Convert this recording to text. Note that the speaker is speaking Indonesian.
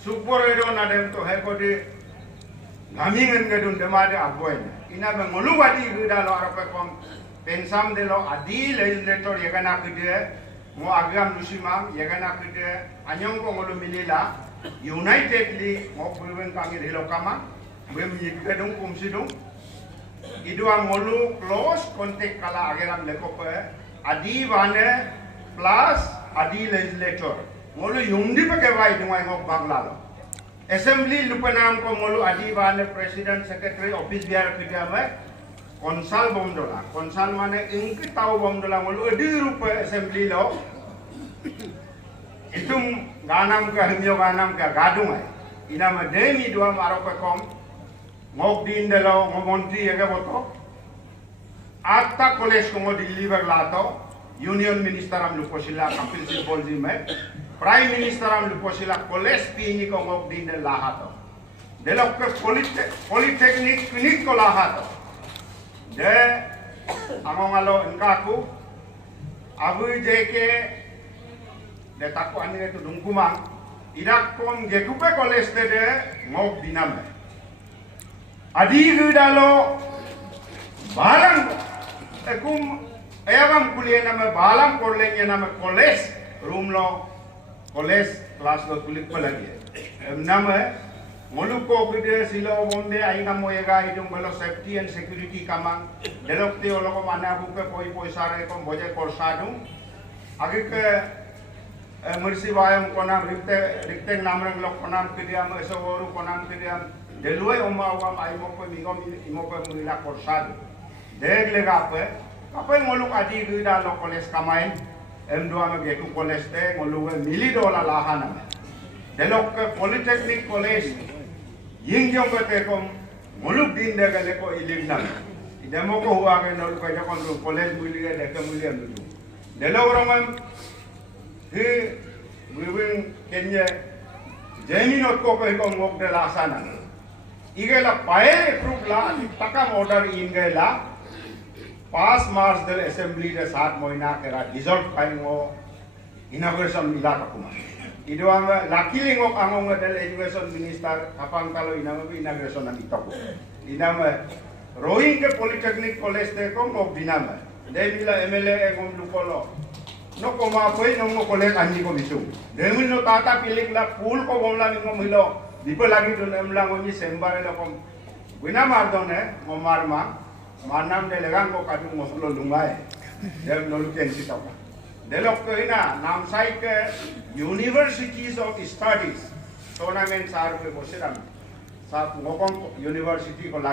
Super hero na dem to hai ko de gamingan gadun demade aboy ina be ngolubati gida lo arape kom pensam de lo adi legislator yagana kide mo agam lusimam yagana kide anyong ko ngolu milila unitedly mo buwen kami hilo kama bem yikadung kumsidung idua ngolu close contact kala ageram lekope adi wane plus adi legislator ngolu yungdi pake vai dungai ngok bangla lo assembly lupanam ko ngolu adi wane president secretary office biar kidame konsal bomdola konsal mane ingki tau bomdola ngolu adi rupa assembly lo itum ganam ka himyo ganam ka gadung ai ina ma demi dua maro pe kom ngok din de lo ngomonti ege boto atta college ko deliver lato union minister am luposila kapil simpol me prime minister am luposila college pini ko ngok din de lahato de lo ke polytechnic clinic ko lahato de amongalo enkaku abu jeke de takko ane to dungkumang idak kon gekupe college de ngok diname adi gudalo balang ekum ayam kuliah nama balang korlenya nama college room lo college class lo kulik pelagi nama moluko gede silo bonde aina moyega idung belo safety and security kamang delok te oloko mana buke poi sare kom boje korsadung age ke mersi bayam konam rikte namrang lo konam kidiam eso oru konam kidiam deloi oma wam ai mopo mingom imopo mila korsad deg lega apa ngoluk adi gida lo koles kamain M2 me geku koles te ngoluk mili dola lahana delok ke polytechnic college yingyong ke kom ngoluk din de gale ko iligna idemo ko huwa ke nol ko jakon college mili de ke mili am du delok romam hi buwing kenya jeminot ko ngok de lasana igela pae proof la takam order in gela पास मार्च दल असेंबली के 7 महीना केरा डिसॉल्व पाइंगो इनॉग्रेशन मिला ककुमा इदवा luckily ngok angong दल education minister kapang talo inauguration na itako inam rohing ke polytechnic college te ko ngok dinama de mila MLA ngom lukolo no koma koi no college anji ko bisu de milo tata pilik la pool ko bomla ngom milo dipo lagi don emla ngomi sembar la kom wina mardone momarma manam de legang ko kadung moslo lungai dem nolu ken sitapa delok ko ina namsai ke universities of studies tournament sar pe Bosiram sa ngokong university ko